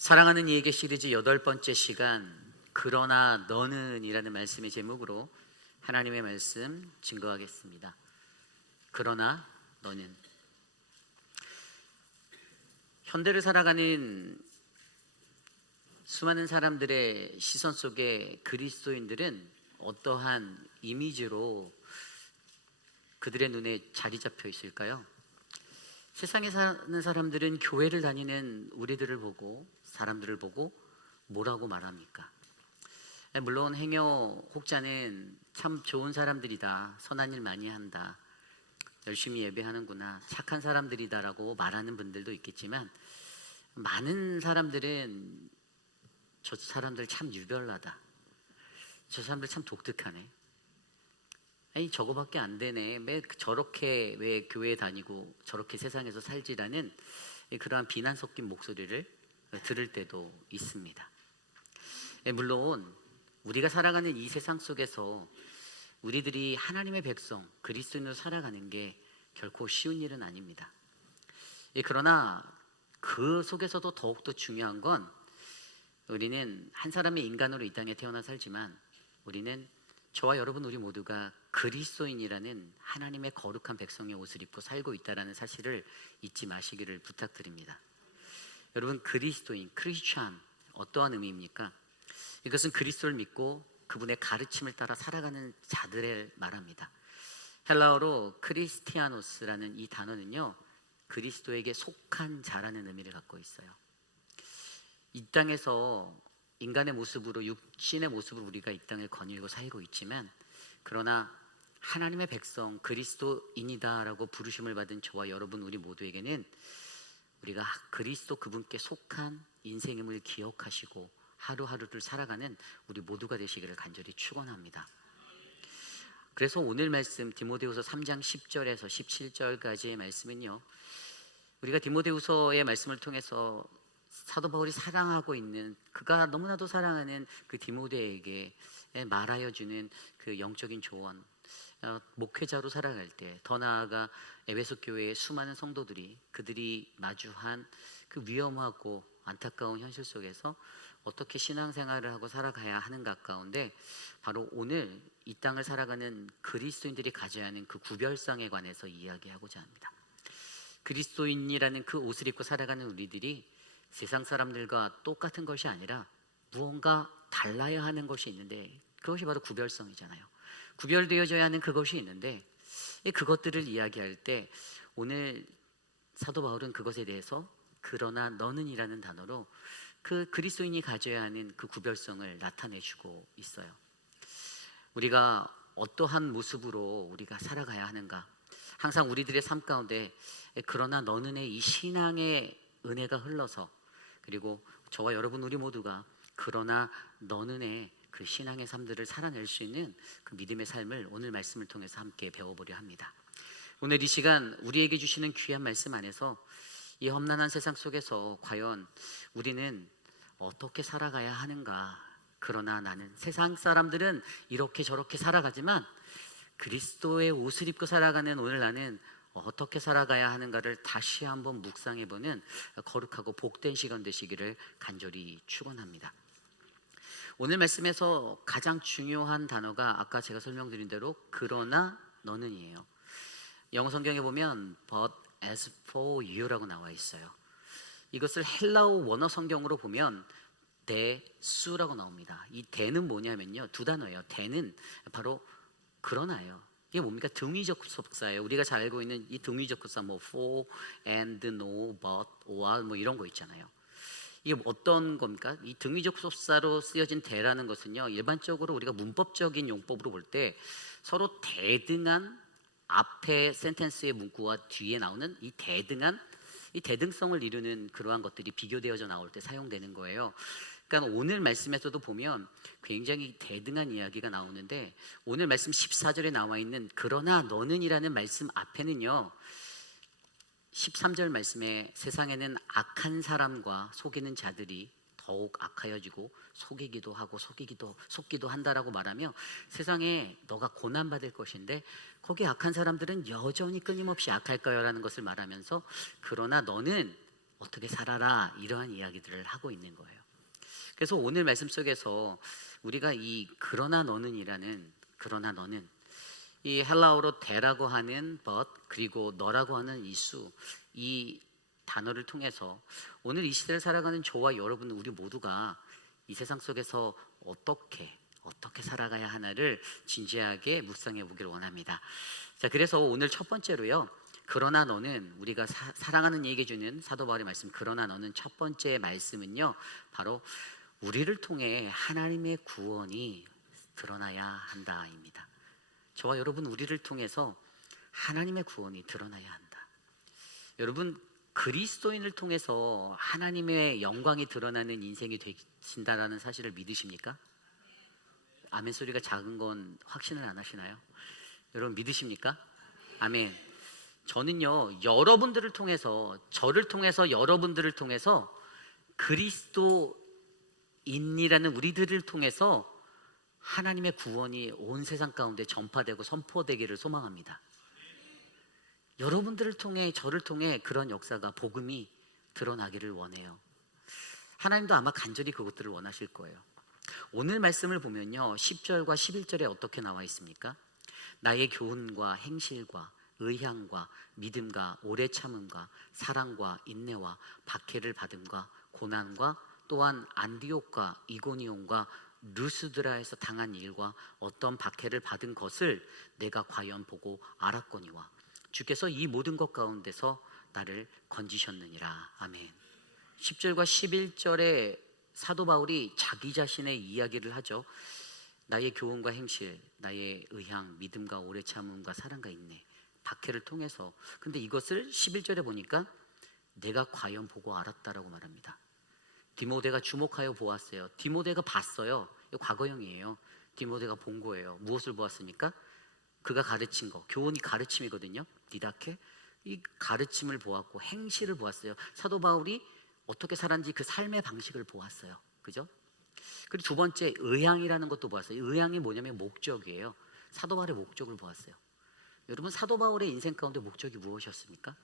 사랑하는 이에게 시리즈 8번째 시간, 그러나 너는 이라는 말씀의 제목으로 하나님의 말씀 증거하겠습니다. 그러나 너는. 현대를 살아가는 수많은 사람들의 시선 속에 그리스도인들은 어떠한 이미지로 그들의 눈에 자리 잡혀 있을까요? 세상에 사는 사람들은 교회를 다니는 우리들을 보고, 사람들을 보고 뭐라고 말합니까? 물론 행여 혹자는 참 좋은 사람들이다, 선한 일 많이 한다, 열심히 예배하는구나, 착한 사람들이다라고 말하는 분들도 있겠지만, 많은 사람들은 저 사람들 참 유별나다, 저 사람들 참 독특하네, 아니 저거밖에 안 되네, 왜 저렇게 왜 교회 다니고 저렇게 세상에서 살지라는 그러한 비난 섞인 목소리를 들을 때도 있습니다. 물론 우리가 살아가는 이 세상 속에서 우리들이 하나님의 백성, 그리스도인으로 살아가는 게 결코 쉬운 일은 아닙니다. 그러나 그 속에서도 더욱더 중요한 건, 우리는 한 사람의 인간으로 이 땅에 태어나 살지만 우리는, 저와 여러분 우리 모두가 그리스도인이라는 하나님의 거룩한 백성의 옷을 입고 살고 있다는 사실을 잊지 마시기를 부탁드립니다. 여러분, 그리스도인, 크리스찬, 어떠한 의미입니까? 이것은 그리스도를 믿고 그분의 가르침을 따라 살아가는 자들을 말합니다. 헬라어로 크리스티아노스라는 이 단어는요, 그리스도에게 속한 자라는 의미를 갖고 있어요. 이 땅에서 인간의 모습으로, 육신의 모습으로 우리가 이 땅을 거닐고 살고 있지만, 그러나 하나님의 백성, 그리스도인이다라고 부르심을 받은 저와 여러분 우리 모두에게는 우리가 그리스도 그분께 속한 인생임을 기억하시고 하루하루를 살아가는 우리 모두가 되시기를 간절히 축원합니다. 그래서 오늘 말씀 디모데후서 3장 10절에서 17절까지의 말씀은요, 우리가 디모데후서의 말씀을 통해서 사도 바울이 사랑하고 있는, 그가 너무나도 사랑하는 그 디모데에게 말하여 주는 그 영적인 조언, 목회자로 살아갈 때, 더 나아가 에베소 교회의 수많은 성도들이 그들이 마주한 그 위험하고 안타까운 현실 속에서 어떻게 신앙생활을 하고 살아가야 하는가 가운데, 바로 오늘 이 땅을 살아가는 그리스도인들이 가져야 하는 그 구별성에 관해서 이야기하고자 합니다. 그리스도인이라는 그 옷을 입고 살아가는 우리들이 세상 사람들과 똑같은 것이 아니라 무언가 달라야 하는 것이 있는데, 그것이 바로 구별성이잖아요. 구별되어져야 하는 그것이 있는데, 그것들을 이야기할 때 오늘 사도 바울은 그것에 대해서 그러나 너는 이라는 단어로 그 그리스도인이 가져야 하는 그 구별성을 나타내주고 있어요. 우리가 어떠한 모습으로 우리가 살아가야 하는가, 항상 우리들의 삶 가운데 그러나 너는의 이 신앙의 은혜가 흘러서, 그리고 저와 여러분 우리 모두가 그러나 너는의 그 신앙의 삶들을 살아낼 수 있는 그 믿음의 삶을 오늘 말씀을 통해서 함께 배워보려 합니다. 오늘 이 시간 우리에게 주시는 귀한 말씀 안에서 이 험난한 세상 속에서 과연 우리는 어떻게 살아가야 하는가, 그러나 나는, 세상 사람들은 이렇게 저렇게 살아가지만 그리스도의 옷을 입고 살아가는 오늘 나는 어떻게 살아가야 하는가를 다시 한번 묵상해보는 거룩하고 복된 시간 되시기를 간절히 축원합니다. 오늘 말씀에서 가장 중요한 단어가 아까 제가 설명드린 대로 그러나 너는이에요. 영어 성경에 보면 but as for you라고 나와 있어요. 이것을 헬라어 원어 성경으로 보면 대수라고 나옵니다. 이 대는 뭐냐면요, 두 단어예요. 대는 바로 그러나예요. 이게 뭡니까? 등위적 접사예요. 우리가 잘 알고 있는 이 등위적 접사, 뭐 for, and, no, but, or 뭐 이런 거 있잖아요. 이게 어떤 겁니까? 이 등위적 접사로 쓰여진 대라는 것은요, 일반적으로 우리가 문법적인 용법으로 볼 때 서로 대등한, 앞에 센텐스의 문구와 뒤에 나오는 이 대등한, 이 대등성을 이루는 그러한 것들이 비교되어져 나올 때 사용되는 거예요. 그러니까 오늘 말씀에서도 보면 굉장히 대등한 이야기가 나오는데, 오늘 말씀 14절에 나와 있는 그러나 너는이라는 말씀 앞에는요, 13절 말씀에 세상에는 악한 사람과 속이는 자들이 더욱 악하여지고 속이기도 하고 속기도 한다라고 말하며, 세상에 너가 고난받을 것인데 거기 악한 사람들은 여전히 끊임없이 악할 거라는 것을 말하면서, 그러나 너는 어떻게 살아라 이러한 이야기들을 하고 있는 거예요. 그래서 오늘 말씀 속에서 우리가 이 그러나 너는이라는 그러나 너는 이 헬라어로 대라고 하는 but 그리고 너라고 하는 이수 이 단어를 통해서 오늘 이 시대를 살아가는 저와 여러분 우리 모두가 이 세상 속에서 어떻게 살아가야 하나를 진지하게 묵상해 보기를 원합니다. 자, 그래서 오늘 첫 번째로요. 그러나 너는 우리가 사랑하는 이에게 주는 사도 바울의 말씀 그러나 너는 첫 번째 말씀은요. 바로 우리를 통해 하나님의 구원이 드러나야 한다입니다. 저와 여러분 우리를 통해서 하나님의 구원이 드러나야 한다. 여러분 그리스도인을 통해서 하나님의 영광이 드러나는 인생이 되신다라는 사실을 믿으십니까? 아멘 소리가 작은 건 확신을 안 하시나요? 여러분 믿으십니까? 아멘. 저는요 여러분들을 통해서 저를 통해서 여러분들을 통해서 그리스도인이라는 우리들을 통해서 하나님의 구원이 온 세상 가운데 전파되고 선포되기를 소망합니다. 여러분들을 통해 저를 통해 그런 역사가 복음이 드러나기를 원해요. 하나님도 아마 간절히 그것들을 원하실 거예요. 오늘 말씀을 보면요 10절과 11절에 어떻게 나와 있습니까? 나의 교훈과 행실과 의향과 믿음과 오래 참음과 사랑과 인내와 박해를 받음과 고난과 또한 안디옥과 이고니온과 루스드라에서 당한 일과 어떤 박해를 받은 것을 내가 과연 보고 알았거니와 주께서 이 모든 것 가운데서 나를 건지셨느니라. 아멘. 10절과 11절에 사도 바울이 자기 자신의 이야기를 하죠. 나의 교훈과 행실, 나의 의향, 믿음과 오래 참음과 사랑과 인내, 박해를 통해서. 근데 이것을 11절에 보니까 내가 과연 보고 알았다라고 말합니다. 디모데가 주목하여 보았어요. 디모데가 봤어요. 이거 과거형이에요. 디모데가 본 거예요. 무엇을 보았습니까? 그가 가르친 거, 교훈이 가르침이거든요. 디다케 이 가르침을 보았고 행실을 보았어요. 사도 바울이 어떻게 살았는지 그 삶의 방식을 보았어요. 그죠? 그리고 두 번째 의향이라는 것도 보았어요. 의향이 뭐냐면 목적이에요. 사도 바울의 목적을 보았어요. 여러분 사도 바울의 인생 가운데 목적이 무엇이었습니까?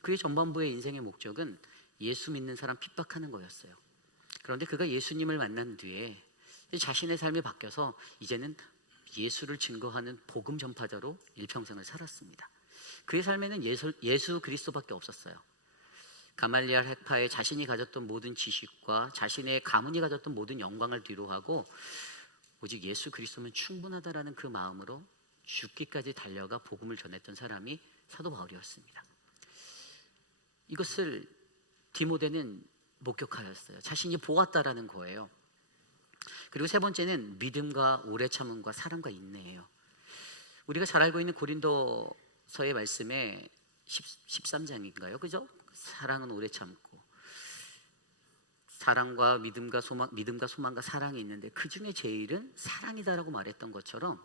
그의 전반부의 인생의 목적은 예수 믿는 사람 핍박하는 거였어요. 그런데 그가 예수님을 만난 뒤에 자신의 삶이 바뀌어서 이제는 예수를 증거하는 복음 전파자로 일평생을 살았습니다. 그의 삶에는 예수 그리스도밖에 없었어요. 가말리알 학파에 자신이 가졌던 모든 지식과 자신의 가문이 가졌던 모든 영광을 뒤로하고 오직 예수 그리스도면 충분하다라는 그 마음으로 죽기까지 달려가 복음을 전했던 사람이 사도 바울이었습니다. 이것을 디모데는 목격하였어요. 자신이 보았다라는 거예요. 그리고 세 번째는 믿음과 오래 참음과 사랑과 인내예요. 우리가 잘 알고 있는 고린도서의 말씀에 13장인가요? 그죠? 사랑은 오래 참고 사랑과 믿음과 소망과 사랑이 있는데 그 중에 제일은 사랑이다라고 말했던 것처럼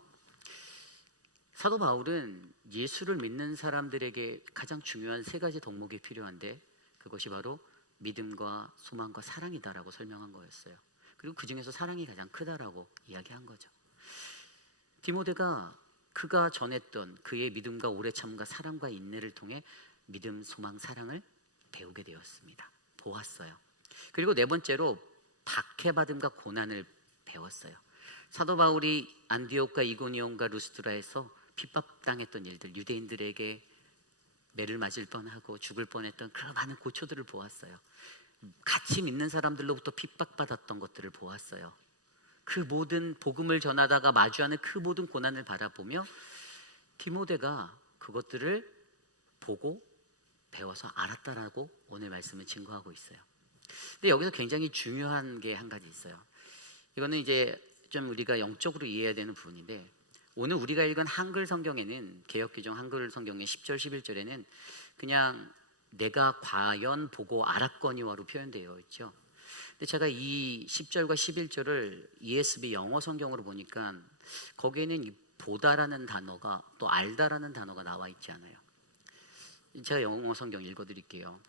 사도 바울은 예수를 믿는 사람들에게 가장 중요한 세 가지 덕목이 필요한데 그것이 바로 믿음과 소망과 사랑이다라고 설명한 거였어요. 그리고 그 중에서 사랑이 가장 크다라고 이야기한 거죠. 디모데가 그가 전했던 그의 믿음과 오래 참음과 사랑과 인내를 통해 믿음, 소망, 사랑을 배우게 되었습니다. 보았어요. 그리고 네 번째로 박해받음과 고난을 배웠어요. 사도 바울이 안디옥과 이고니온과 루스드라에서 핍박당했던 일들, 유대인들에게 매를 맞을 뻔하고 죽을 뻔했던 그 많은 고초들을 보았어요. 같이 믿는 사람들로부터 핍박받았던 것들을 보았어요. 그 모든 복음을 전하다가 마주하는 그 모든 고난을 바라보며 디모데가 그것들을 보고 배워서 알았다라고 오늘 말씀은 증거하고 있어요. 근데 여기서 굉장히 중요한 게 한 가지 있어요. 이거는 이제 좀 우리가 영적으로 이해해야 되는 부분인데 오늘 우리가 읽은 한글 성경에는 개역개정 한글 성경의 10절 11절에는 그냥 내가 과연 보고 알았거니와로 표현되어 있죠. 근데 제가 이 10절과 11절을 ESV 영어 성경으로 보니까 거기에는 이 보다라는 단어가 또 알다라는 단어가 나와 있지 않아요. 제가 영어 성경 읽어드릴게요.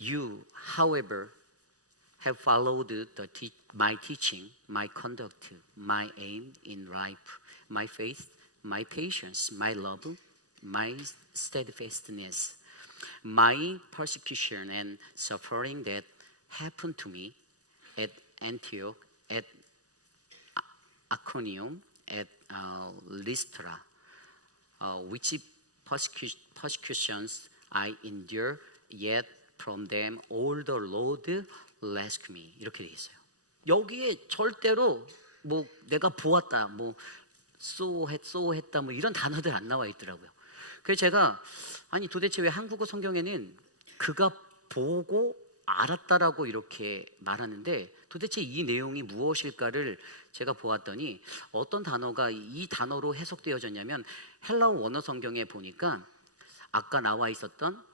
You, however, have followed my teaching, my conduct, my aim in life, my faith, my patience, my love, my steadfastness. My persecution and suffering that happened to me at Antioch, at Iconium, at Lystra, which persecutions I endure, yet from them all the Lord rescued me. 이렇게 돼 있어요. 여기에 절대로 뭐 내가 보았다, 뭐 쏘했다, 뭐 이런 단어들 안 나와 있더라고요. 그래서 제가 아니 도대체 왜 한국어 성경에는 그가 보고 알았다라고 이렇게 말하는데 도대체 이 내용이 무엇일까를 제가 보았더니 어떤 단어가 이 단어로 해석되어졌냐면 헬라어 원어 성경에 보니까 아까 나와 있었던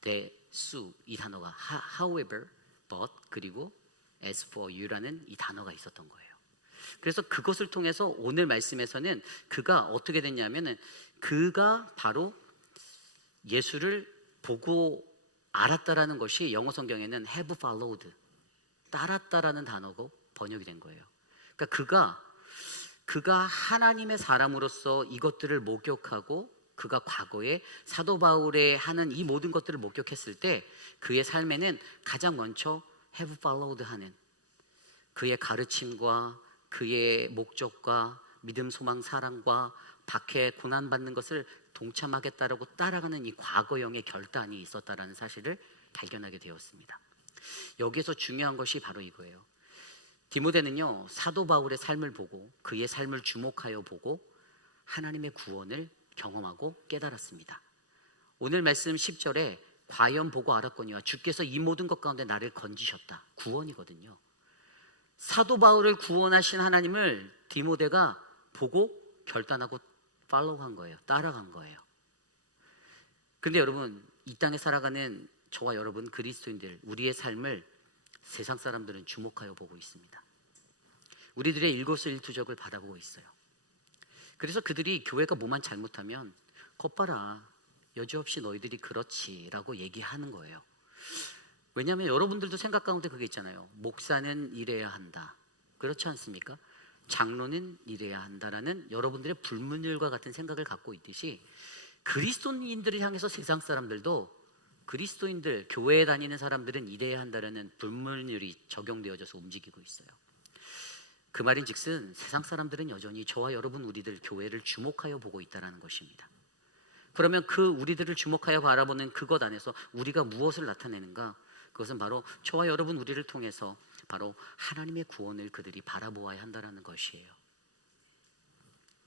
대수 이 단어가 however, but 그리고 as for you라는 이 단어가 있었던 거예요. 그래서 그것을 통해서 오늘 말씀에서는 그가 어떻게 됐냐면은 그가 바로 예수를 보고 알았다라는 것이 영어 성경에는 have followed, 따랐다라는 단어가 번역이 된 거예요. 그러니까 그가 하나님의 사람으로서 이것들을 목격하고 그가 과거에 사도 바울의 하는 이 모든 것들을 목격했을 때 그의 삶에는 가장 먼저 have followed 하는 그의 가르침과 그의 목적과 믿음, 소망, 사랑과 박해, 고난받는 것을 동참하겠다라고 따라가는 이 과거형의 결단이 있었다라는 사실을 발견하게 되었습니다. 여기에서 중요한 것이 바로 이거예요. 디모데는요 사도 바울의 삶을 보고 그의 삶을 주목하여 보고 하나님의 구원을 경험하고 깨달았습니다. 오늘 말씀 10절에 과연 보고 알았거니와 주께서 이 모든 것 가운데 나를 건지셨다. 구원이거든요. 사도 바울을 구원하신 하나님을 디모데가 보고 결단하고 팔로우한 거예요. 따라간 거예요. 근데 여러분 이 땅에 살아가는 저와 여러분 그리스도인들 우리의 삶을 세상 사람들은 주목하여 보고 있습니다. 우리들의 일거수일투족을 바라보고 있어요. 그래서 그들이 교회가 뭐만 잘못하면 겉봐라 여지없이 너희들이 그렇지라고 얘기하는 거예요. 왜냐하면 여러분들도 생각 가운데 그게 있잖아요. 목사는 이래야 한다. 그렇지 않습니까? 장로는 이래야 한다라는 여러분들의 불문율과 같은 생각을 갖고 있듯이 그리스도인들을 향해서 세상 사람들도 그리스도인들, 교회에 다니는 사람들은 이래야 한다라는 불문율이 적용되어져서 움직이고 있어요. 그 말인즉슨 세상 사람들은 여전히 저와 여러분 우리들 교회를 주목하여 보고 있다는 것입니다. 그러면 그 우리들을 주목하여 바라보는 그것 안에서 우리가 무엇을 나타내는가? 그것은 바로 저와 여러분 우리를 통해서 바로 하나님의 구원을 그들이 바라보아야 한다는 것이에요.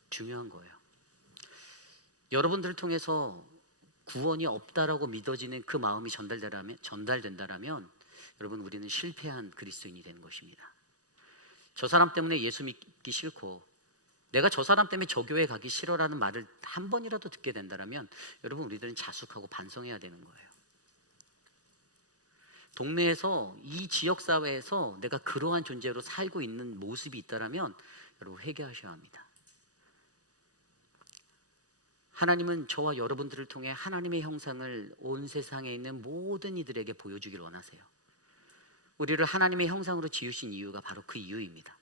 중요한 거예요. 여러분들을 통해서 구원이 없다라고 믿어지는 그 마음이 전달된다라면 여러분 우리는 실패한 그리스도인이 되는 것입니다. 저 사람 때문에 예수 믿기 싫고 내가 저 사람 때문에 저 교회 가기 싫어라는 말을 한 번이라도 듣게 된다면 여러분 우리들은 자숙하고 반성해야 되는 거예요. 동네에서 이 지역사회에서 내가 그러한 존재로 살고 있는 모습이 있다면 여러분 회개하셔야 합니다. 하나님은 저와 여러분들을 통해 하나님의 형상을 온 세상에 있는 모든 이들에게 보여주길 원하세요. 우리를 하나님의 형상으로 지으신 이유가 바로 그 이유입니다.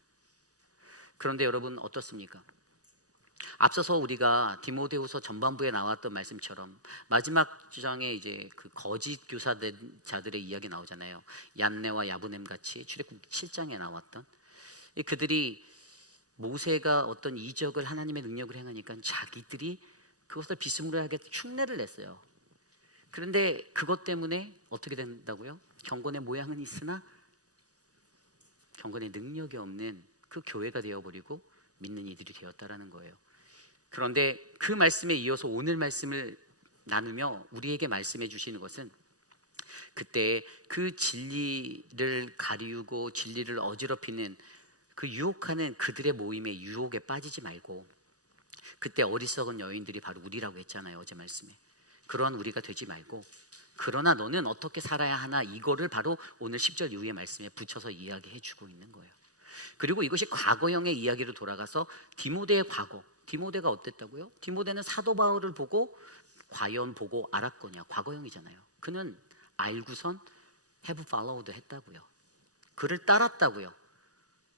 그런데 여러분 어떻습니까? 앞서서 우리가 디모데후서 전반부에 나왔던 말씀처럼 마지막 장에 이제 그 거짓 교사자들의 이야기 나오잖아요. 얀네와 야브넴 같이 출애굽 7장에 나왔던 그들이 모세가 어떤 이적을 하나님의 능력을 행하니까 자기들이 그것을 비스무리하게 흉내를 냈어요. 그런데 그것 때문에 어떻게 된다고요? 경건의 모양은 있으나 경건의 능력이 없는 그 교회가 되어버리고 믿는 이들이 되었다라는 거예요. 그런데 그 말씀에 이어서 오늘 말씀을 나누며 우리에게 말씀해 주시는 것은 그때 그 진리를 가리우고 진리를 어지럽히는 그 유혹하는 그들의 모임의 유혹에 빠지지 말고 그때 어리석은 여인들이 바로 우리라고 했잖아요. 어제 말씀에. 그러한 우리가 되지 말고 그러나 너는 어떻게 살아야 하나 이거를 바로 오늘 10절 이후의 말씀에 붙여서 이야기해 주고 있는 거예요. 그리고 이것이 과거형의 이야기로 돌아가서 디모데의 과거. 디모데가 어땠다고요? 디모데는 사도 바울을 보고 과연 보고 알았거냐. 과거형이잖아요. 그는 알고선 have followed 했다고요. 그를 따랐다고요.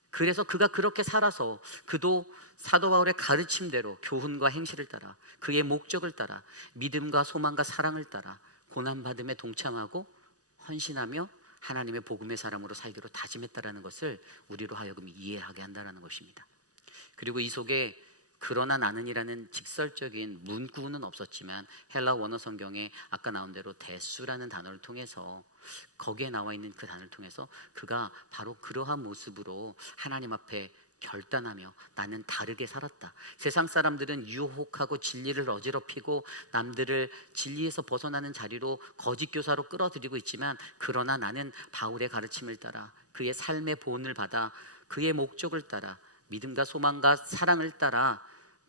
그래서 그가 그렇게 살아서 그도 사도 바울의 가르침대로 교훈과 행실을 따라 그의 목적을 따라 믿음과 소망과 사랑을 따라 고난받음에 동참하고 헌신하며 하나님의 복음의 사람으로 살기로 다짐했다라는 것을 우리로 하여금 이해하게 한다는 것입니다. 그리고 이 속에 그러나 나는이라는 직설적인 문구는 없었지만 헬라 원어 성경에 아까 나온 대로 데수라는 단어를 통해서, 거기에 나와 있는 그 단어를 통해서 그가 바로 그러한 모습으로 하나님 앞에 결단하며 나는 다르게 살았다. 세상 사람들은 유혹하고 진리를 어지럽히고 남들을 진리에서 벗어나는 자리로 거짓 교사로 끌어들이고 있지만, 그러나 나는 바울의 가르침을 따라 그의 삶의 본을 받아 그의 목적을 따라 믿음과 소망과 사랑을 따라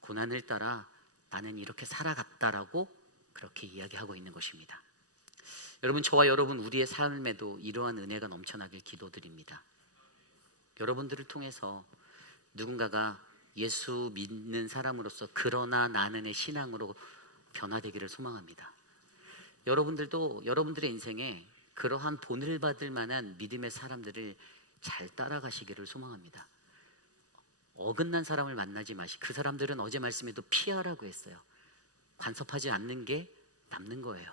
고난을 따라 나는 이렇게 살아갔다라고 그렇게 이야기하고 있는 것입니다. 여러분, 저와 여러분 우리의 삶에도 이러한 은혜가 넘쳐나길 기도드립니다. 여러분들을 통해서 누군가가 예수 믿는 사람으로서 그러나 나는의 신앙으로 변화되기를 소망합니다. 여러분들도 여러분들의 인생에 그러한 본을 받을 만한 믿음의 사람들을 잘 따라가시기를 소망합니다. 어긋난 사람을 만나지 마시고, 그 사람들은 어제 말씀에도 피하라고 했어요. 간섭하지 않는 게 남는 거예요.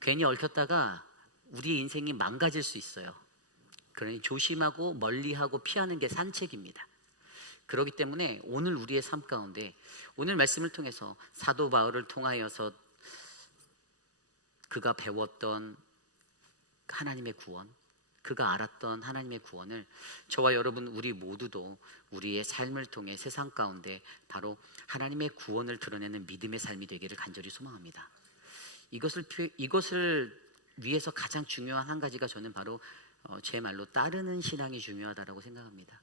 괜히 얽혔다가 우리의 인생이 망가질 수 있어요. 그러니 조심하고 멀리하고 피하는 게 산책입니다. 그렇기 때문에 오늘 우리의 삶 가운데, 오늘 말씀을 통해서 사도 바울을 통하여서 그가 배웠던 하나님의 구원, 그가 알았던 하나님의 구원을 저와 여러분 우리 모두도 우리의 삶을 통해 세상 가운데 바로 하나님의 구원을 드러내는 믿음의 삶이 되기를 간절히 소망합니다. 이것을 위해서 가장 중요한 한 가지가, 저는 바로 제 말로 따르는 신앙이 중요하다고 생각합니다.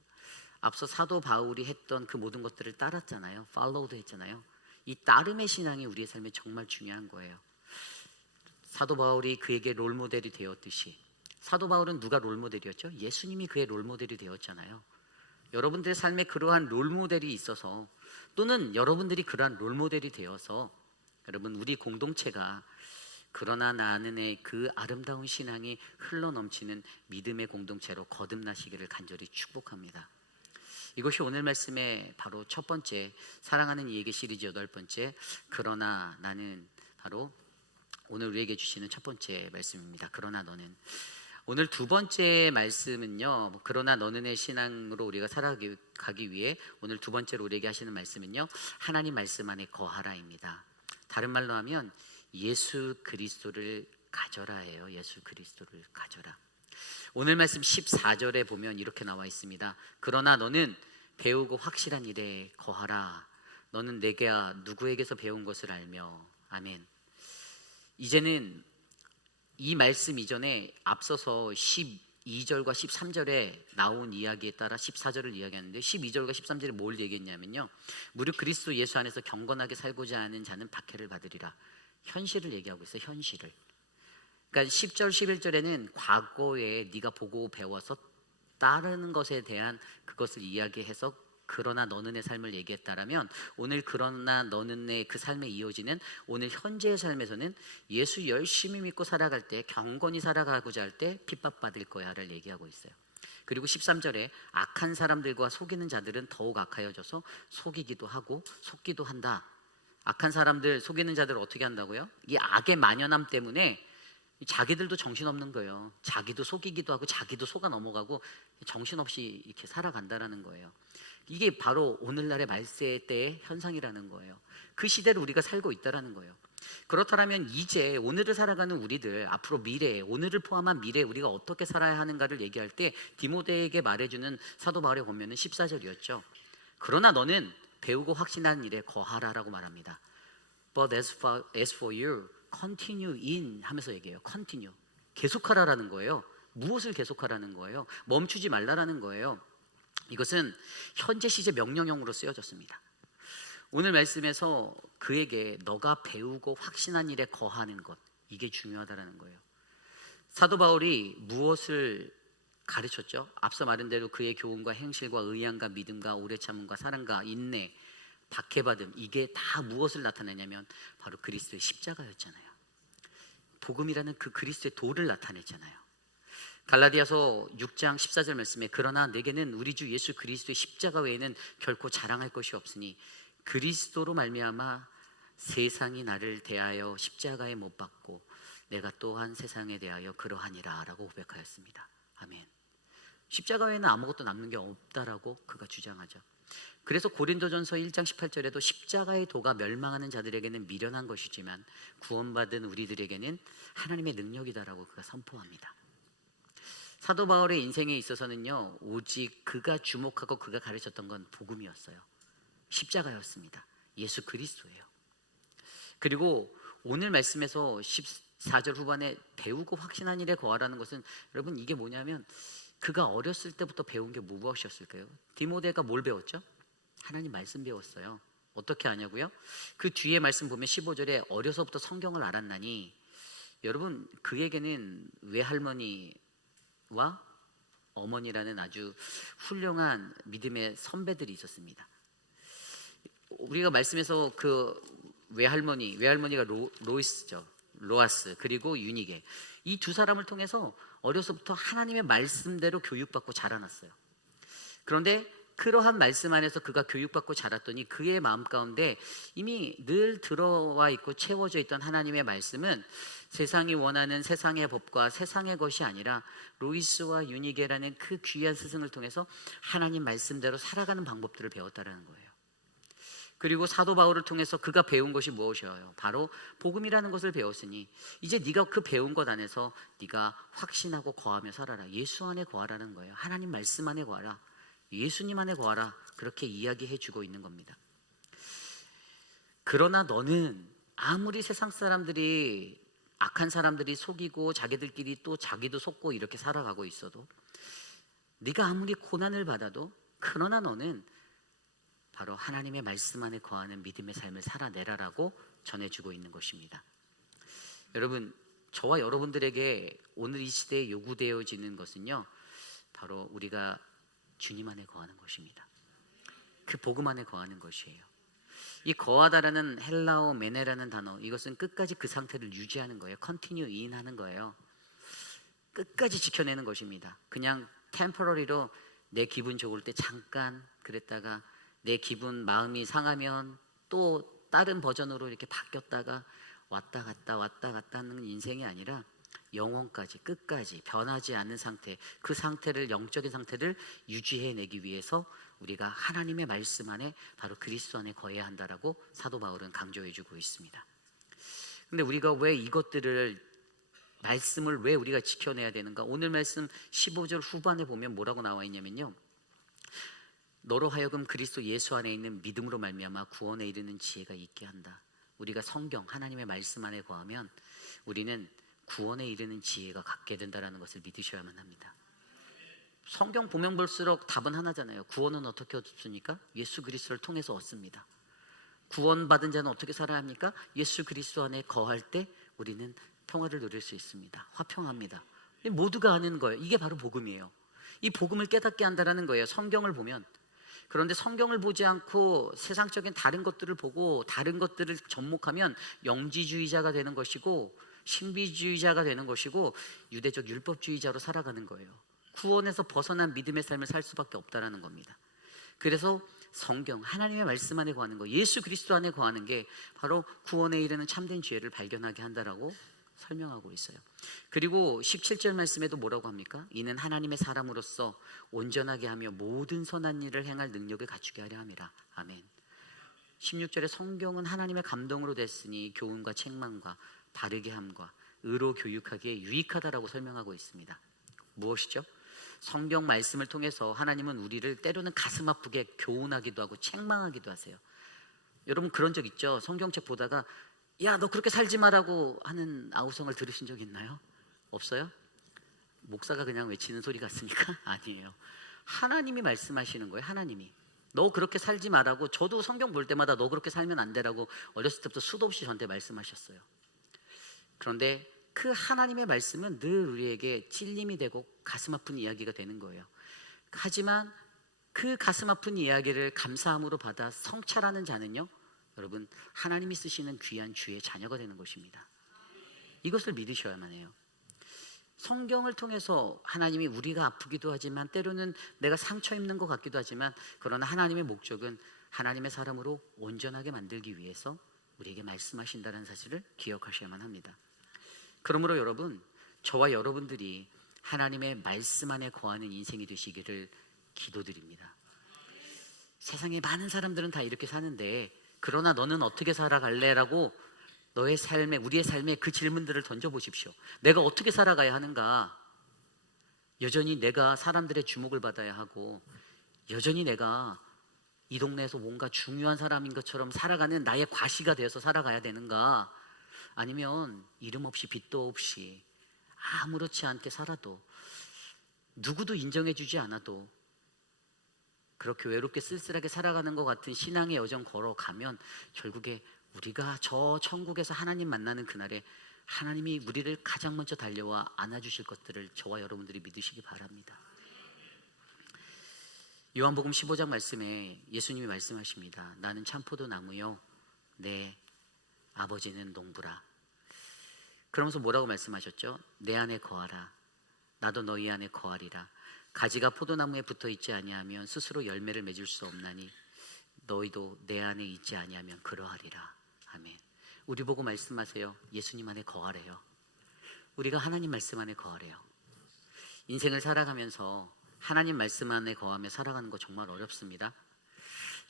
앞서 사도 바울이 했던 그 모든 것들을 따랐잖아요. follow도 했잖아요. 이 따름의 신앙이 우리의 삶에 정말 중요한 거예요. 사도 바울이 그에게 롤모델이 되었듯이, 사도 바울은 누가 롤모델이었죠? 예수님이 그의 롤모델이 되었잖아요. 여러분들의 삶에 그러한 롤모델이 있어서, 또는 여러분들이 그러한 롤모델이 되어서 여러분 우리 공동체가 그러나 나는의 그 아름다운 신앙이 흘러넘치는 믿음의 공동체로 거듭나시기를 간절히 축복합니다. 이것이 오늘 말씀의 바로 첫 번째, 사랑하는 이에게 시리즈 8번째 그러나 나는, 바로 오늘 우리에게 주시는 첫 번째 말씀입니다. 그러나 너는. 오늘 두 번째 말씀은요, 그러나 너는의 신앙으로 우리가 살아가기 위해 오늘 두 번째로 우리에게 하시는 말씀은요, 하나님 말씀 안에 거하라입니다. 다른 말로 하면 예수 그리스도를 가져라예요. 예수 그리스도를 가져라. 오늘 말씀 14절에 보면 이렇게 나와 있습니다. 그러나 너는 배우고 확실한 일에 거하라. 너는 내가 누구에게서 배운 것을 알며. 아멘. 이제는 이 말씀 이전에 앞서서 12절과 13절에 나온 이야기에 따라 14절을 이야기하는데, 12절과 13절에 뭘 얘기했냐면요, 무릇 그리스도 예수 안에서 경건하게 살고자 하는 자는 박해를 받으리라. 현실을 얘기하고 있어요. 현실을. 그러니까 10절 11절에는 과거에 네가 보고 배워서 따르는 것에 대한 그것을 이야기해서 그러나 너는의 삶을 얘기했다라면, 오늘 그러나 너는의 그 삶에 이어지는 오늘 현재의 삶에서는 예수 열심히 믿고 살아갈 때, 경건히 살아가고자 할 때 핍박받을 거야를 얘기하고 있어요. 그리고 13절에 악한 사람들과 속이는 자들은 더욱 악하여져서 속이기도 하고 속기도 한다. 악한 사람들, 속이는 자들을 어떻게 한다고요? 이 악의 만연함 때문에 자기들도 정신없는 거예요. 자기도 속이기도 하고 자기도 속아 넘어가고 정신없이 이렇게 살아간다라는 거예요. 이게 바로 오늘날의 말세 때의 현상이라는 거예요. 그 시대를 우리가 살고 있다라는 거예요. 그렇다면 이제 오늘을 살아가는 우리들, 앞으로 미래, 오늘을 포함한 미래 우리가 어떻게 살아야 하는가를 얘기할 때 디모데에게 말해주는 사도 바울의 권면은 14절이었죠. 그러나 너는 배우고 확신하는 일에 거하라라고 말합니다. But as for you, continue in 하면서 얘기해요. continue, 계속하라라는 거예요. 무엇을 계속하라는 거예요? 멈추지 말라라는 거예요. 이것은 현재 시제 명령형으로 쓰여졌습니다. 오늘 말씀에서 그에게 너가 배우고 확신한 일에 거하는 것, 이게 중요하다라는 거예요. 사도 바울이 무엇을 가르쳤죠? 앞서 말한 대로 그의 교훈과 행실과 의향과 믿음과 오래 참음과 사랑과 인내, 박해받음, 이게 다 무엇을 나타내냐면 바로 그리스도의 십자가였잖아요. 복음이라는 그 그리스도의 도를 나타냈잖아요. 갈라디아서 6장 14절 말씀에 그러나 내게는 우리 주 예수 그리스도의 십자가 외에는 결코 자랑할 것이 없으니 그리스도로 말미암아 세상이 나를 대하여 십자가에 못 박고 내가 또한 세상에 대하여 그러하니라 라고 고백하였습니다. 아멘. 십자가 외에는 아무것도 남는 게 없다라고 그가 주장하죠. 그래서 고린도전서 1장 18절에도 십자가의 도가 멸망하는 자들에게는 미련한 것이지만 구원받은 우리들에게는 하나님의 능력이다라고 그가 선포합니다. 사도 바울의 인생에 있어서는요, 오직 그가 주목하고 그가 가르쳤던 건 복음이었어요. 십자가였습니다. 예수 그리스도예요. 그리고 오늘 말씀에서 14절 후반에 배우고 확신한 일에 거하라는 것은, 여러분 이게 뭐냐면 그가 어렸을 때부터 배운 게 무엇이었을까요? 디모데가 뭘 배웠죠? 하나님 말씀 배웠어요. 어떻게 아냐고요? 그 뒤에 말씀 보면 15절에 어려서부터 성경을 알았나니, 여러분 그에게는 외할머니와 어머니라는 아주 훌륭한 믿음의 선배들이 있었습니다. 우리가 말씀에서 그 외할머니가 로이스죠. 로아스 그리고 유니게, 이 두 사람을 통해서 어려서부터 하나님의 말씀대로 교육받고 자라났어요. 그런데 그러한 말씀 안에서 그가 교육받고 자랐더니 그의 마음 가운데 이미 늘 들어와 있고 채워져 있던 하나님의 말씀은 세상이 원하는 세상의 법과 세상의 것이 아니라 로이스와 유니게라는 그 귀한 스승을 통해서 하나님 말씀대로 살아가는 방법들을 배웠다라는 거예요. 그리고 사도 바울을 통해서 그가 배운 것이 무엇이에요? 바로 복음이라는 것을 배웠으니 이제 네가 그 배운 것 안에서 네가 확신하고 거하며 살아라. 예수 안에 거하라는 거예요. 하나님 말씀 안에 거하라. 예수님 안에 거하라. 그렇게 이야기해 주고 있는 겁니다. 그러나 너는 아무리 세상 사람들이, 악한 사람들이 속이고 자기들끼리 또 자기도 속고 이렇게 살아가고 있어도, 네가 아무리 고난을 받아도, 그러나 너는 바로 하나님의 말씀 안에 거하는 믿음의 삶을 살아내라라고 전해주고 있는 것입니다. 여러분, 저와 여러분들에게 오늘 이 시대에 요구되어지는 것은요, 바로 우리가 주님 안에 거하는 것입니다. 그 복음 안에 거하는 것이에요. 이 거하다라는 헬라어 메네라는 단어, 이것은 끝까지 그 상태를 유지하는 거예요. continue in 하는 거예요. 끝까지 지켜내는 것입니다. 그냥 temporary로 내 기분 좋을 때 잠깐 그랬다가 내 기분 마음이 상하면 또 다른 버전으로 이렇게 바뀌었다가 왔다 갔다 하는 인생이 아니라 영원까지 끝까지 변하지 않는 상태, 그 상태를, 영적인 상태를 유지해내기 위해서 우리가 하나님의 말씀 안에, 바로 그리스도 안에 거해야 한다라고 사도 바울은 강조해주고 있습니다. 근데 우리가 왜 이것들을, 말씀을 왜 우리가 지켜내야 되는가? 오늘 말씀 15절 후반에 보면 뭐라고 나와 있냐면요, 너로 하여금 그리스도 예수 안에 있는 믿음으로 말미암아 구원에 이르는 지혜가 있게 한다. 우리가 성경, 하나님의 말씀 안에 거하면 우리는 구원에 이르는 지혜가 갖게 된다는 것을 믿으셔야만 합니다. 성경 보면 볼수록 답은 하나잖아요. 구원은 어떻게 얻습니까? 예수 그리스도를 통해서 얻습니다. 구원받은 자는 어떻게 살아야 합니까? 예수 그리스도 안에 거할 때 우리는 평화를 누릴 수 있습니다. 화평합니다. 모두가 아는 거예요. 이게 바로 복음이에요. 이 복음을 깨닫게 한다는 거예요. 성경을 보면. 그런데 성경을 보지 않고 세상적인 다른 것들을 보고 다른 것들을 접목하면 영지주의자가 되는 것이고, 신비주의자가 되는 것이고, 유대적 율법주의자로 살아가는 거예요. 구원에서 벗어난 믿음의 삶을 살 수밖에 없다라는 겁니다. 그래서 성경, 하나님의 말씀 안에 거하는 거, 예수 그리스도 안에 거하는 게 바로 구원에 이르는 참된 지혜를 발견하게 한다라고 설명하고 있어요. 그리고 17절 말씀에도 뭐라고 합니까? 이는 하나님의 사람으로서 온전하게 하며 모든 선한 일을 행할 능력을 갖추게 하려 함이라. 아멘. 16절에 성경은 하나님의 감동으로 됐으니 교훈과 책망과 바르게 함과 의로 교육하기에 유익하다라고 설명하고 있습니다. 무엇이죠? 성경 말씀을 통해서 하나님은 우리를 때로는 가슴 아프게 교훈하기도 하고 책망하기도 하세요. 여러분 그런 적 있죠? 성경책 보다가 야, 너 그렇게 살지 마라고 하는 아우성을 들으신 적 있나요? 없어요? 목사가 그냥 외치는 소리 같습니까? 아니에요. 하나님이 말씀하시는 거예요. 하나님이 너 그렇게 살지 마라고. 저도 성경 볼 때마다 너 그렇게 살면 안 되라고 어렸을 때부터 수도 없이 저한테 말씀하셨어요. 그런데 그 하나님의 말씀은 늘 우리에게 찔림이 되고 가슴 아픈 이야기가 되는 거예요. 하지만 그 가슴 아픈 이야기를 감사함으로 받아 성찰하는 자는요, 여러분 하나님이 쓰시는 귀한 주의 자녀가 되는 것입니다. 이것을 믿으셔야만 해요. 성경을 통해서 하나님이, 우리가 아프기도 하지만 때로는 내가 상처 입는 것 같기도 하지만, 그러나 하나님의 목적은 하나님의 사람으로 온전하게 만들기 위해서 우리에게 말씀하신다는 사실을 기억하셔야만 합니다. 그러므로 여러분, 저와 여러분들이 하나님의 말씀 안에 거하는 인생이 되시기를 기도드립니다. 세상에 많은 사람들은 다 이렇게 사는데, 그러나 너는 어떻게 살아갈래? 라고 너의 삶에, 우리의 삶에 그 질문들을 던져보십시오. 내가 어떻게 살아가야 하는가? 여전히 내가 사람들의 주목을 받아야 하고, 여전히 내가 이 동네에서 뭔가 중요한 사람인 것처럼 살아가는 나의 과시가 되어서 살아가야 되는가? 아니면 이름 없이 빚도 없이 아무렇지 않게 살아도, 누구도 인정해주지 않아도 그렇게 외롭게 쓸쓸하게 살아가는 것 같은 신앙의 여정 걸어가면 결국에 우리가 저 천국에서 하나님 만나는 그날에 하나님이 우리를 가장 먼저 달려와 안아주실 것들을 저와 여러분들이 믿으시기 바랍니다. 요한복음 15장 말씀에 예수님이 말씀하십니다. 나는 참포도나무요, 내 아버지는 농부라. 그러면서 뭐라고 말씀하셨죠? 내 안에 거하라, 나도 너희 안에 거하리라. 가지가 포도나무에 붙어있지 아니하면 스스로 열매를 맺을 수 없나니 너희도 내 안에 있지 아니하면 그러하리라. 아멘. 우리 보고 말씀하세요. 예수님 안에 거하래요. 우리가 하나님 말씀 안에 거하래요. 인생을 살아가면서 하나님 말씀 안에 거하며 살아가는 거 정말 어렵습니다.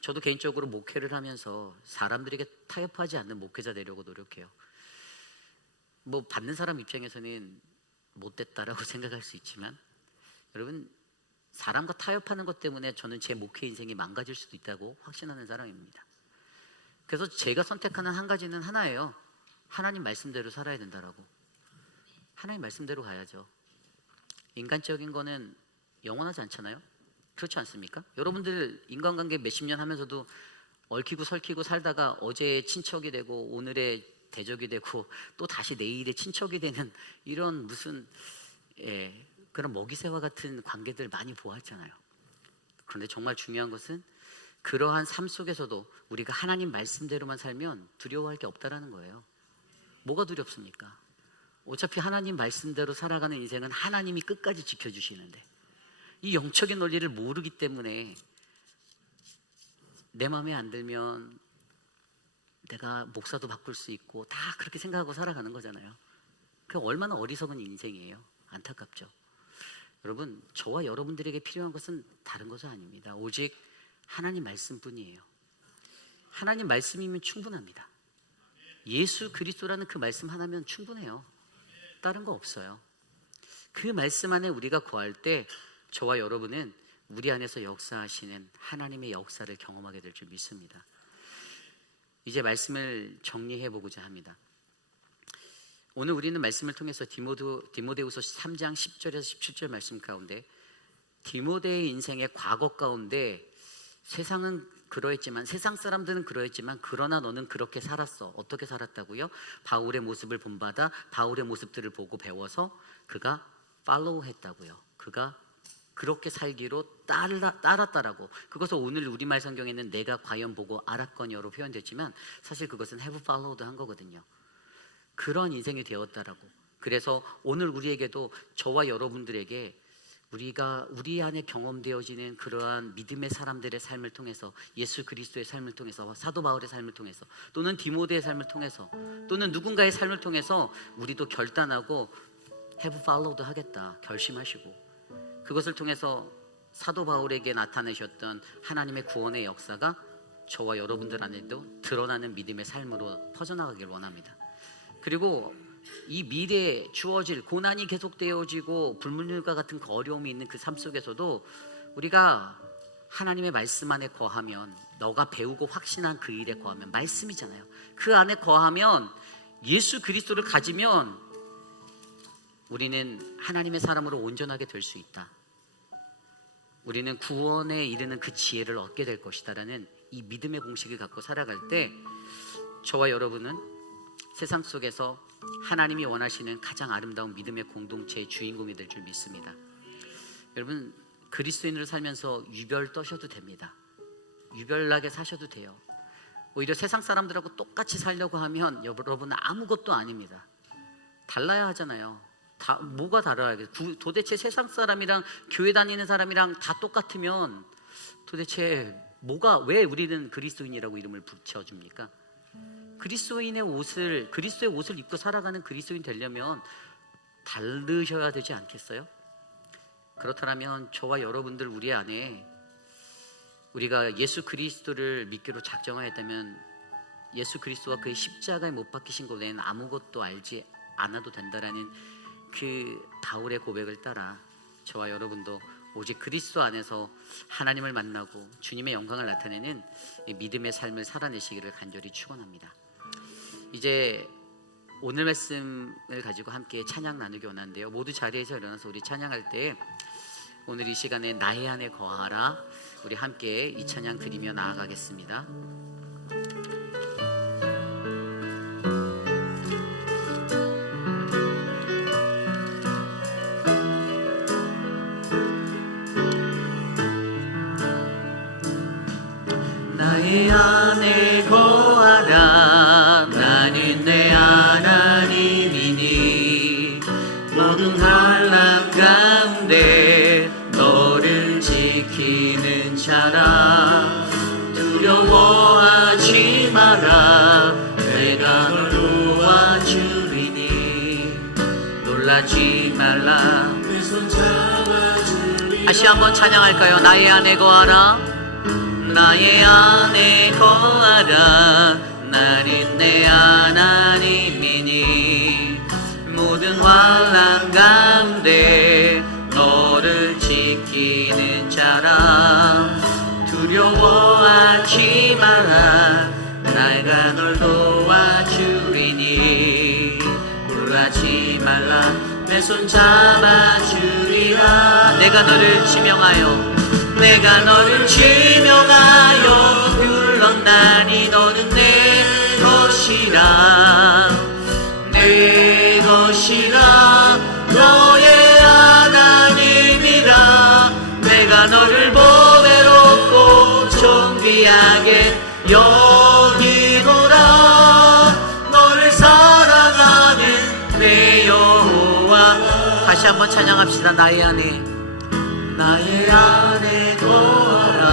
저도 개인적으로 목회를 하면서 사람들에게 타협하지 않는 목회자 되려고 노력해요. 뭐 받는 사람 입장에서는 못됐다라고 생각할 수 있지만, 여러분, 사람과 타협하는 것 때문에 저는 제 목회 인생이 망가질 수도 있다고 확신하는 사람입니다. 그래서 제가 선택하는 한 가지는 하나예요. 하나님 말씀대로 살아야 된다라고. 하나님 말씀대로 가야죠. 인간적인 거는 영원하지 않잖아요. 그렇지 않습니까? 여러분들 인간관계 몇십 년 하면서도 얽히고 설키고 살다가 어제의 친척이 되고 오늘의 대적이 되고 또 다시 내일의 친척이 되는 이런 무슨 그런 먹이새와 같은 관계들 많이 보았잖아요. 그런데 정말 중요한 것은 그러한 삶 속에서도 우리가 하나님 말씀대로만 살면 두려워할 게 없다라는 거예요. 뭐가 두렵습니까? 어차피 하나님 말씀대로 살아가는 인생은 하나님이 끝까지 지켜주시는데, 이 영적인 논리를 모르기 때문에 내 마음에 안 들면 내가 목사도 바꿀 수 있고 다 그렇게 생각하고 살아가는 거잖아요. 그 얼마나 어리석은 인생이에요. 안타깝죠. 여러분, 저와 여러분들에게 필요한 것은 다른 것은 아닙니다. 오직 하나님 말씀뿐이에요. 하나님 말씀이면 충분합니다. 예수 그리스도라는 그 말씀 하나면 충분해요. 다른 거 없어요. 그 말씀 안에 우리가 거할 때 저와 여러분은 우리 안에서 역사하시는 하나님의 역사를 경험하게 될 줄 믿습니다. 이제 말씀을 정리해 보고자 합니다. 오늘 우리는 말씀을 통해서 디모데후서 3장 10절에서 17절 말씀 가운데 디모데의 인생의 과거 가운데 세상은 그러했지만, 세상 사람들은 그러했지만 그러나 너는 그렇게 살았어. 어떻게 살았다고요? 바울의 모습을 본받아 바울의 모습들을 보고 배워서 그가 팔로우 했다고요. 그가 그렇게 살기로 따랐다라고. 그것을 오늘 우리말 성경에는 내가 과연 보고 알았거니로 표현됐지만 사실 그것은 have followed 한 거거든요. 그런 인생이 되었다라고. 그래서 오늘 우리에게도, 저와 여러분들에게 우리 안에 경험되어지는 그러한 믿음의 사람들의 삶을 통해서, 예수 그리스도의 삶을 통해서, 사도 바울의 삶을 통해서, 또는 디모데의 삶을 통해서, 또는 누군가의 삶을 통해서 우리도 결단하고 have followed 하겠다 결심하시고, 그것을 통해서 사도 바울에게 나타내셨던 하나님의 구원의 역사가 저와 여러분들 안에도 드러나는 믿음의 삶으로 퍼져나가길 원합니다. 그리고 이 미래에 주어질 고난이 계속되어지고 불문율과 같은 그 어려움이 있는 그 삶 속에서도 우리가 하나님의 말씀 안에 거하면, 너가 배우고 확신한 그 일에 거하면, 말씀이잖아요. 그 안에 거하면, 예수 그리스도를 가지면 우리는 하나님의 사람으로 온전하게 될 수 있다. 우리는 구원에 이르는 그 지혜를 얻게 될 것이다라는 이 믿음의 공식을 갖고 살아갈 때 저와 여러분은 세상 속에서 하나님이 원하시는 가장 아름다운 믿음의 공동체의 주인공이 될 줄 믿습니다. 여러분, 그리스도인으로 살면서 유별 떠셔도 됩니다. 유별나게 사셔도 돼요. 오히려 세상 사람들하고 똑같이 살려고 하면 여러분은 아무것도 아닙니다. 달라야 하잖아요. 뭐가 달라야 돼? 도대체 세상 사람이랑 교회 다니는 사람이랑 다 똑같으면 도대체 왜 우리는 그리스도인이라고 이름을 붙여줍니까? 그리스도의 옷을 입고 살아가는 그리스도인 되려면 다르셔야 되지 않겠어요? 그렇다면 저와 여러분들 우리 안에 우리가 예수 그리스도를 믿기로 작정하였다면 예수 그리스도와 그의 십자가에 못 박히신 것 외에는 아무것도 알지 않아도 된다라는 그 바울의 고백을 따라 저와 여러분도 오직 그리스도 안에서 하나님을 만나고 주님의 영광을 나타내는 믿음의 삶을 살아내시기를 간절히 축원합니다. 이제 오늘 말씀을 가지고 함께 찬양 나누기 원하는데요, 모두 자리에서 일어나서 우리 찬양할 때 오늘 이 시간에 나의 안에 거하라, 우리 함께 이 찬양 드리며 나아가겠습니다. 나의 안에 거하라, 나는 내 하나님이니 모든 환난 가운데 너를 지키는 자라. 두려워하지 마라, 내가 널 도와주리니 놀라지 말라. 내 손 잡아주리라. 다시 한번 찬양할까요? 나의 안에 거하라, 나의 안에 거하라, 나는 내 하나님이니 모든 환난 가운데 너를 지키는 자라. 두려워하지 마라, 내가 널 도와주리니 놀라지 말라. 내 손 잡아주리라. 내가 너를 지명하여 불렀나니 너는 내 것이라, 내 것이라, 너의 하나님이라. 내가 너를 보배롭고 존귀하게 여기노라. 너를 사랑하는 내 여호와. 다시 한번 찬양합시다. 나의 안에 거하라,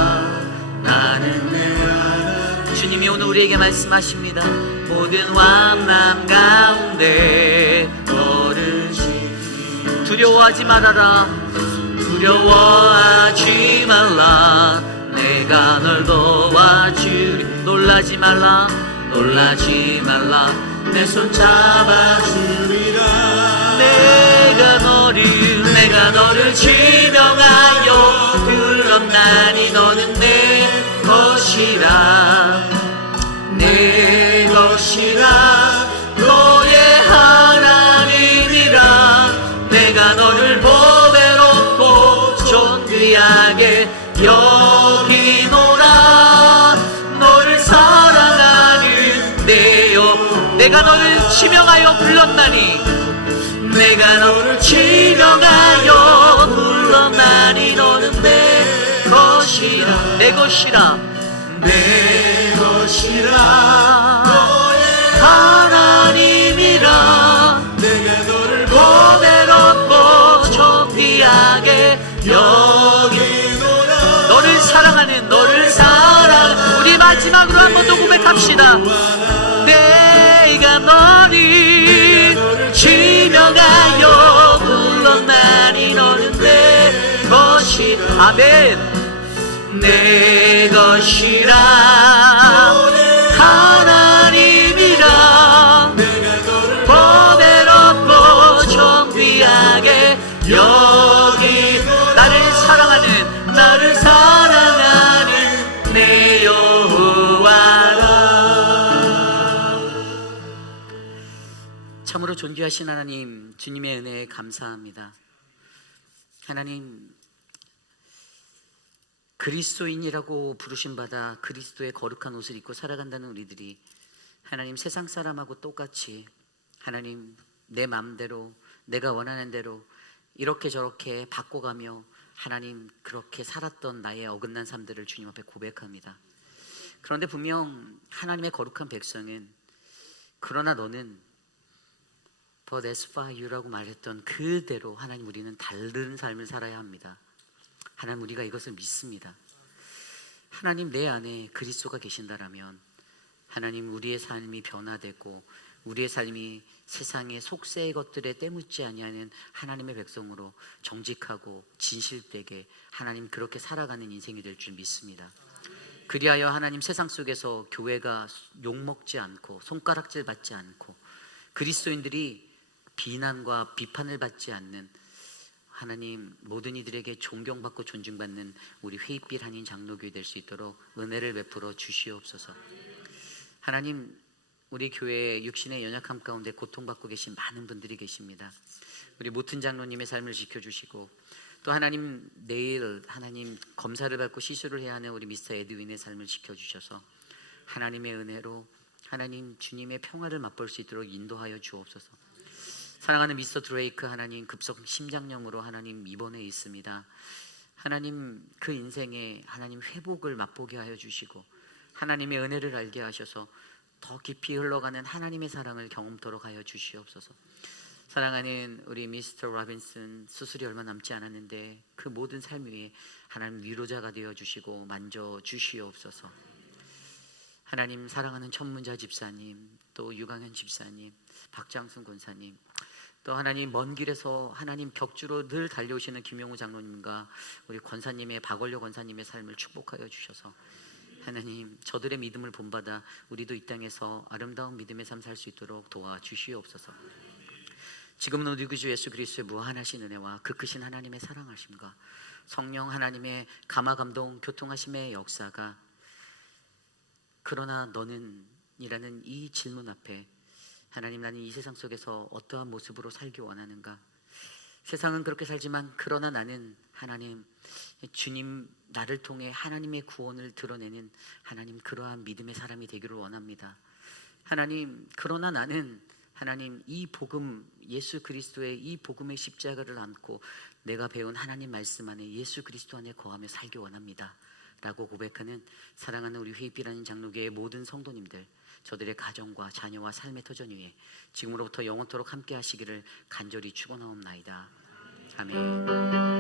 나는 내 하나님. 주님이 오늘 우리에게 말씀하십니다. 모든 환난 가운데 너를 지키. 두려워하지 말아라, 두려워하지 말라, 내가 널 도와주리. 놀라지 말라, 놀라지 말라, 내 손 잡아주리라. 내가 너를 지명하여 불렀나니 너는 내 것이라, 내 것이라, 너의 하나님이라. 내가 너를 보배롭고 존귀하게 여기노라. 너를 사랑하는 내 여. 내가 너를 지명하여 불렀나니, 내가 너를 지명하여 불렀나니 너는 내 것이라, 내 것이라, 내 것이라, 너의 하나님이라. 내가 너를 보배롭고 존귀하게 여기노라. 너를 사랑하는, 우리 마지막으로 한 번 더 고백합시다. 내가 너를 지명하여 불렀나니 너는 내 것이라. 아멘. 내 것이라, 하나님이라. 보배롭고 존귀하게 여기. 나를 사랑하는 내 여호와라. 참으로 존귀하신 하나님, 주님의 은혜에 감사합니다. 하나님, 그리스도인이라고 부르심받아 그리스도의 거룩한 옷을 입고 살아간다는 우리들이 하나님 세상 사람하고 똑같이 하나님 내 마음대로 내가 원하는 대로 이렇게 저렇게 바꿔가며 하나님 그렇게 살았던 나의 어긋난 삶들을 주님 앞에 고백합니다. 그런데 분명 하나님의 거룩한 백성은 그러나 너는 But as for you라고 말했던 그대로 하나님 우리는 다른 삶을 살아야 합니다. 하나님 우리가 이것을 믿습니다. 하나님 내 안에 그리스도가 계신다라면 하나님, 우리의 삶이 변화되고 우리의 삶이 세상의 속세의 것들에 때묻지 아니하는 하나님의 백성으로 정직하고 진실되게 하나님 그렇게 살아가는 인생이 될 줄 믿습니다. 그리하여 하나님, 세상 속에서 교회가 욕먹지 않고 손가락질 받지 않고 그리스도인들이 비난과 비판을 받지 않는, 하나님 모든 이들에게 존경받고 존중받는 우리 회의빛 한인 장로교회 될 수 있도록 은혜를 베풀어 주시옵소서. 하나님, 우리 교회에 육신의 연약함 가운데 고통받고 계신 많은 분들이 계십니다. 우리 모튼 장로님의 삶을 지켜주시고, 또 하나님 내일 하나님 검사를 받고 시술을 해야 하는 우리 미스터 에드윈의 삶을 지켜주셔서 하나님의 은혜로 하나님 주님의 평화를 맛볼 수 있도록 인도하여 주옵소서. 사랑하는 미스터 드레이크, 하나님 급성 심장염으로 하나님 입원해 있습니다. 하나님 그 인생에 하나님 회복을 맛보게 하여 주시고 하나님의 은혜를 알게 하셔서 더 깊이 흘러가는 하나님의 사랑을 경험토록 하여 주시옵소서. 사랑하는 우리 미스터 로빈슨, 수술이 얼마 남지 않았는데 그 모든 삶 위에 하나님 위로자가 되어 주시고 만져 주시옵소서. 하나님, 사랑하는 천문자 집사님, 또 유강현 집사님, 박장순 권사님, 또 하나님 먼 길에서 하나님 격주로 늘 달려오시는 김용우 장로님과 우리 권사님의 박원료 권사님의 삶을 축복하여 주셔서 하나님 저들의 믿음을 본받아 우리도 이 땅에서 아름다운 믿음의 삶 살 수 있도록 도와주시옵소서. 지금은 우리 구주 예수 그리스도의 무한하신 은혜와 그 크신 하나님의 사랑하심과 성령 하나님의 감화 감동 교통하심의 역사가, 그러나 너는 이라는 이 질문 앞에 하나님, 나는 이 세상 속에서 어떠한 모습으로 살기 원하는가? 세상은 그렇게 살지만 그러나 나는 하나님, 주님 나를 통해 하나님의 구원을 드러내는 하나님 그러한 믿음의 사람이 되기를 원합니다. 하나님, 그러나 나는 하나님 이 복음, 예수 그리스도의 이 복음의 십자가를 안고 내가 배운 하나님 말씀 안에 예수 그리스도 안에 거하며 살기 원합니다 라고 고백하는 사랑하는 우리 회의빛 장로교의 모든 성도님들, 저들의 가정과 자녀와 삶의 터전 위에 지금으로부터 영원토록 함께 하시기를 간절히 축원하옵나이다. 아멘.